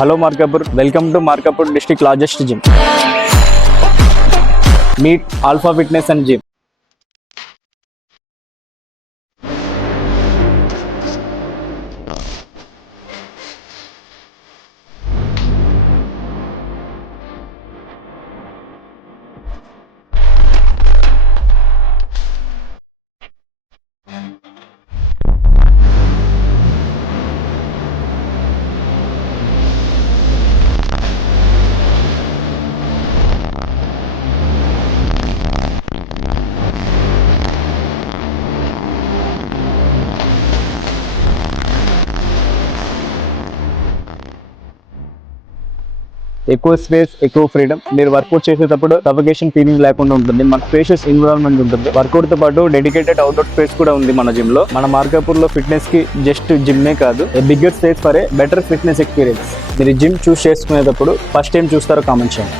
Hello Markapur, welcome to Markapur district largest gym. Meet Alpha Fitness and Gym. ఎక్కువ స్పేస్, ఎక్కువ ఫ్రీడమ్. మీరు వర్కౌట్ చేసేటప్పుడు suffocation feeling లేకుండా ఉంటుంది. మన స్పేషియస్ ఎన్విరాన్మెంట్ ఉంటుంది. వర్కౌట్ తో పాటు డెడికేటెడ్ అవుట్డోర్ స్పేస్ కూడా ఉంది మన జిమ్ లో. మన మార్కాపూర్ లో ఫిట్నెస్ కి జస్ట్ జిమ్మే కాదు, a bigger space for a better fitness experience. మీరు జిమ్ చూస్ చేసుకునేటప్పుడు ఫస్ట్ టైం చూస్తారో కామెంట్ చేయండి.